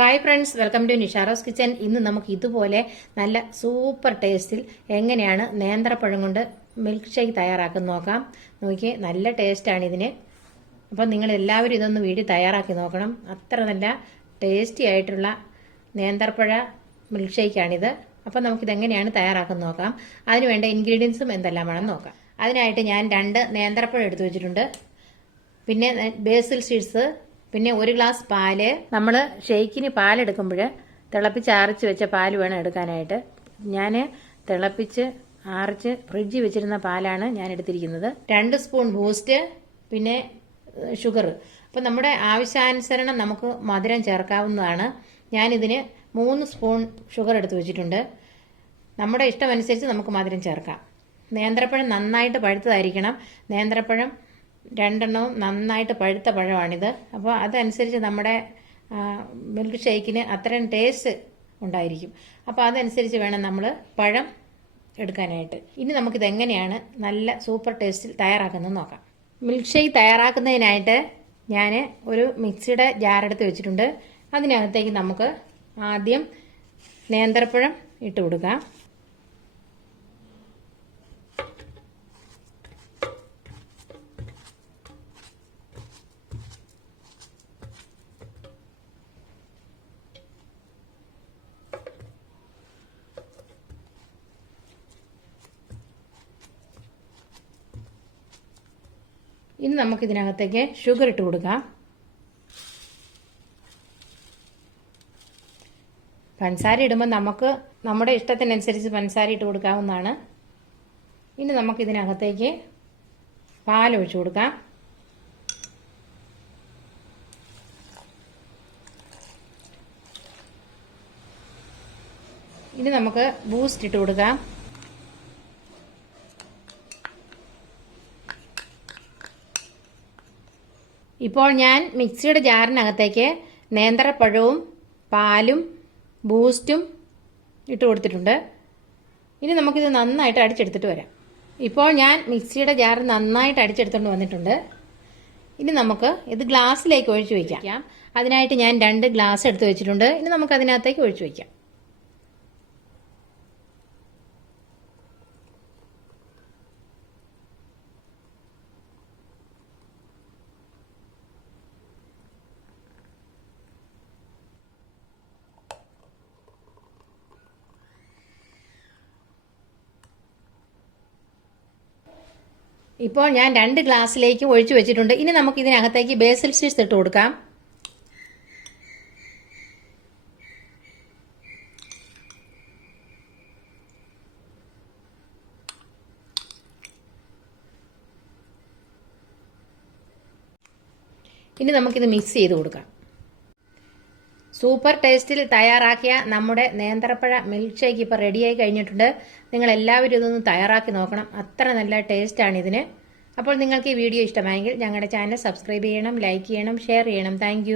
Hi friends, welcome to Nisharose kitchen. ഇന്ന് നമുക്ക് ഇതുപോലെ നല്ല സൂപ്പർ ടേസ്റ്റിൽ എങ്ങനെയാണ് നേന്ത്രപ്പഴം കൊണ്ട് മിൽക്ക് ഷേക്ക് തയ്യാറാക്കുന്ന നോക്കാം. നോക്കിയേ, നല്ല ടേസ്റ്റാണ് ഇതിന്. അപ്പം നിങ്ങൾ എല്ലാവരും ഇതൊന്ന് വീട്ടിൽ തയ്യാറാക്കി നോക്കണം. അത്ര നല്ല ടേസ്റ്റി ആയിട്ടുള്ള നേന്ത്രപ്പഴ മിൽക്ക് ഷേക്കാണിത്. അപ്പം നമുക്കിതെങ്ങനെയാണ് തയ്യാറാക്കുന്നത് നോക്കാം. അതിന് വേണ്ട ഇൻഗ്രീഡിയൻസും എന്തെല്ലാമാണെന്ന് നോക്കാം. അതിനായിട്ട് ഞാൻ 2 നേന്ത്രപ്പഴം എടുത്തു വെച്ചിട്ടുണ്ട്. പിന്നെ ബേസിൽ സീഡ്സ്, പിന്നെ 1 ഗ്ലാസ് പാല്. നമ്മൾ ഷേക്കിന് പാലെടുക്കുമ്പോൾ തിളപ്പിച്ച് ആറിച്ച് വെച്ച പാല് വേണം എടുക്കാനായിട്ട്. ഞാൻ തിളപ്പിച്ച് ആറിച്ച് ഫ്രിഡ്ജിൽ വെച്ചിരുന്ന പാലാണ് ഞാൻ എടുത്തിരിക്കുന്നത്. 2 സ്പൂൺ ബൂസ്റ്റ്, പിന്നെ ഷുഗർ. അപ്പം നമ്മുടെ ആവശ്യാനുസരണം നമുക്ക് മധുരം ചേർക്കാവുന്നതാണ്. ഞാനിതിന് 3 സ്പൂൺ ഷുഗർ എടുത്ത് വെച്ചിട്ടുണ്ട്. നമ്മുടെ ഇഷ്ടമനുസരിച്ച് നമുക്ക് മധുരം ചേർക്കാം. നേന്ത്രപ്പഴം നന്നായിട്ട് പഴുത്തതായിരിക്കണം. നേന്ത്രപ്പഴം 2 എണ്ണവും നന്നായിട്ട് പഴുത്ത പഴമാണിത്. അപ്പോൾ അതനുസരിച്ച് നമ്മുടെ മിൽക്ക് ഷേക്കിന് അത്രയും ടേസ്റ്റ് ഉണ്ടായിരിക്കും. അപ്പോൾ അതനുസരിച്ച് വേണം നമ്മൾ പഴം എടുക്കാനായിട്ട്. ഇനി നമുക്കിത് എങ്ങനെയാണ് നല്ല സൂപ്പർ ടേസ്റ്റിൽ തയ്യാറാക്കുന്നത് നോക്കാം. മിൽക്ക് ഷേക്ക് തയ്യാറാക്കുന്നതിനായിട്ട് ഞാൻ ഒരു മിക്സിയുടെ ജാറെടുത്ത് വെച്ചിട്ടുണ്ട്. അതിനകത്തേക്ക് നമുക്ക് ആദ്യം നേന്ത്രപ്പഴം ഇട്ട് കൊടുക്കാം. ഇനി നമുക്കിതിനകത്തേക്ക് ഷുഗർ ഇട്ട് കൊടുക്കാം. പഞ്ചസാര ഇടുമ്പോൾ നമുക്ക് നമ്മുടെ ഇഷ്ടത്തിനനുസരിച്ച് പഞ്ചസാര ഇട്ട് കൊടുക്കാവുന്നതാണ്. ഇനി നമുക്കിതിനകത്തേക്ക് പാലൊഴിച്ച് കൊടുക്കാം. ഇനി നമുക്ക് ബൂസ്റ്റ് ഇട്ട് കൊടുക്കാം. ഇപ്പോൾ ഞാൻ മിക്സിയുടെ ജാറിനകത്തേക്ക് നേന്ത്രപ്പഴവും പാലും ബൂസ്റ്റും ഇട്ട് കൊടുത്തിട്ടുണ്ട്. ഇനി നമുക്കിത് നന്നായിട്ട് അടിച്ചെടുത്തിട്ട് വരാം. ഇപ്പോൾ ഞാൻ മിക്സിയുടെ ജാർ നന്നായിട്ട് അടിച്ചെടുത്തുകൊണ്ട് വന്നിട്ടുണ്ട്. ഇനി നമുക്ക് ഇത് ഗ്ലാസ്സിലേക്ക് ഒഴിച്ചു വയ്ക്കാം. അതിനായിട്ട് ഞാൻ 2 ഗ്ലാസ് എടുത്ത് വെച്ചിട്ടുണ്ട്. ഇനി നമുക്ക് അതിനകത്തേക്ക് ഒഴിച്ചു വയ്ക്കാം. ഇപ്പോൾ ഞാൻ 2 ഗ്ലാസ്സിലേക്ക് ഒഴിച്ചു വെച്ചിട്ടുണ്ട്. ഇനി നമുക്ക് ഇതിനകത്തേക്ക് ബേസിൽ സീഡ്സ് ഇട്ട് കൊടുക്കാം. ഇനി നമുക്കിത് മിക്സ് ചെയ്ത് കൊടുക്കാം. സൂപ്പർ ടേസ്റ്റിൽ തയ്യാറാക്കിയ നമ്മുടെ നേന്ത്രപ്പഴ മിൽക്ക് ഷേക്ക് ഇപ്പോൾ റെഡിയായി കഴിഞ്ഞിട്ടുണ്ട്. നിങ്ങൾ എല്ലാവരും ഇതൊന്ന് തയ്യാറാക്കി നോക്കണം. അത്ര നല്ല ടേസ്റ്റാണ് ഇതിന്. അപ്പോൾ നിങ്ങൾക്ക് ഈ വീഡിയോ ഇഷ്ടമായെങ്കിൽ ഞങ്ങളുടെ ചാനൽ സബ്സ്ക്രൈബ് ചെയ്യണം, ലൈക്ക് ചെയ്യണം, ഷെയർ ചെയ്യണം. താങ്ക്